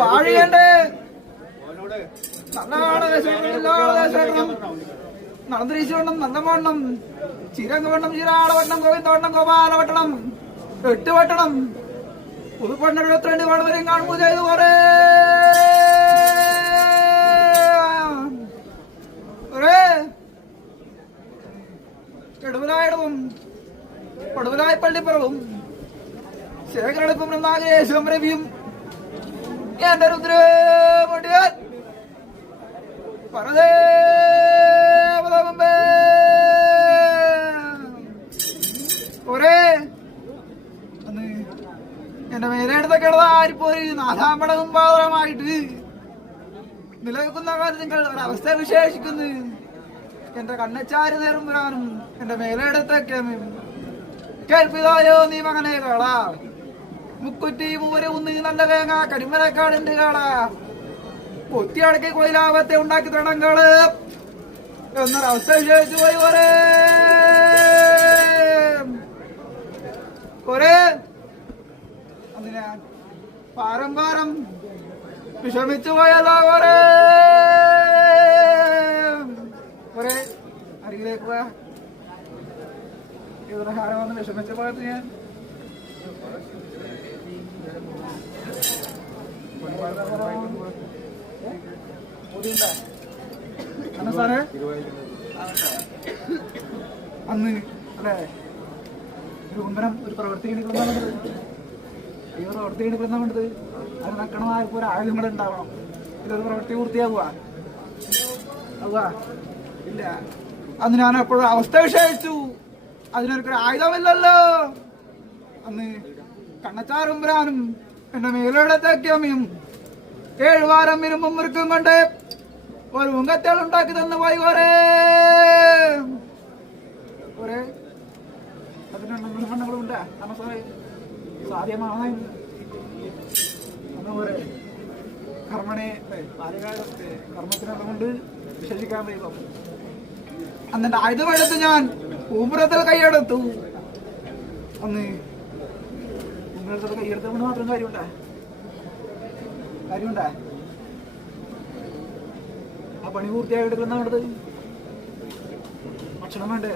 വാഴിയണ്ടേ നല്ലതാണ് ദേശം നടന്നിരിച്ചു വണ്ണം നല്ല വണ്ണം ചിരങ്ങ് വണ്ണം ചീരാളവട്ടണം ഗോവിന്ദവണ്ണം ഗോപാലവട്ടണം 8 വട്ടണം പുതുപ്പണ്ണ 72 വടവരെയും കാണുമ്പോൾ ചെയ്തു പോരേ കെടുവലായിടവും പടുവലായി പള്ളിപ്പുറവും ശേഖരടുപ്പും നാഗേശ്വരം രവിയും എന്റെ രുദ്രമൊടിയാൻ പരദേവതേ ഒരേ അന്ന് എന്റെ മേലെടുത്ത കിടന്ന ആരിപ്പോയി 4-ാം പടകും പാത്രമായിട്ട് നിലനിൽക്കുന്ന കാലത്ത് നിങ്ങൾ ഒരവസ്ഥ വിശേഷിക്കുന്നു എന്റെ കണ്ണച്ചാരി നേരം വരാനും എന്റെ മേലെടുത്തൊക്കെ കേൾപ്പിതായോ നീ മകനെ കാളാ മുക്കുറ്റി മൂവരെ ഒന്ന് നല്ല വേങ്ങ കരിമലക്കാടുണ്ട് കാളാ കൊത്തിയടക്കി കൊയിലാപത്തെ ഉണ്ടാക്കി തടങ്ങള് എന്നൊരവസ്ഥ വിശേഷിച്ചു പോയി ഒരേ അതിനാ പാരം പാരം വിഷമിച്ചു പോയതാ ഒരേ അരികിലേക്ക് പോയാ ഹാരം വന്ന് വിഷമിച്ച പോയത് ഞാൻ സാറേ അന്ന് അല്ലേ ഒരു കുമ്പനം ഒരു പ്രവൃത്തി വേണ്ടത് ഈ പ്രവൃത്തി വേണ്ടത് അത് നക്കണമായ ഒരു ആയുധങ്ങൾ ഉണ്ടാവണം ഇതൊരു പ്രവൃത്തി പൂർത്തിയാകുക ഇല്ല അന്ന് ഞാൻ എപ്പോഴും അവസ്ഥ വിഷയിച്ചു അതിനൊരു ആയുധമില്ലല്ലോ അന്ന് കണ്ണച്ചാറുമ്പരാനും എന്റെ മേലെടുത്തേക്കമ്മയും 7 വാരം ഇരുമ്പും മുറുക്കും കൊണ്ട് ഒരു മുങ്കത്തേൾ ഉണ്ടാക്കി തന്നു പോയി ഒരേ അതിനുള്ള നിർമ്മാണങ്ങളുണ്ട് കാരണം സാറേ സാധ്യമാണ് ഒരേ കർമ്മനെ ബാല്യകാലത്തെ കർമ്മത്തിനുള്ളത് വിശേഷിക്കാൻ ദൈവം അന്നെ ആയുധമെടുത്ത് ഞാൻ പൂമ്പുരത്തിൽ കൈയെടുത്തു അന്ന് പൂമ്പുരത്തിൽ കൈയെടുത്തുകൊണ്ട് മാത്രം കാര്യമുണ്ടാ ആ പണി പൂർത്തിയായി എടുക്കുന്ന ഭക്ഷണം വേണ്ടേ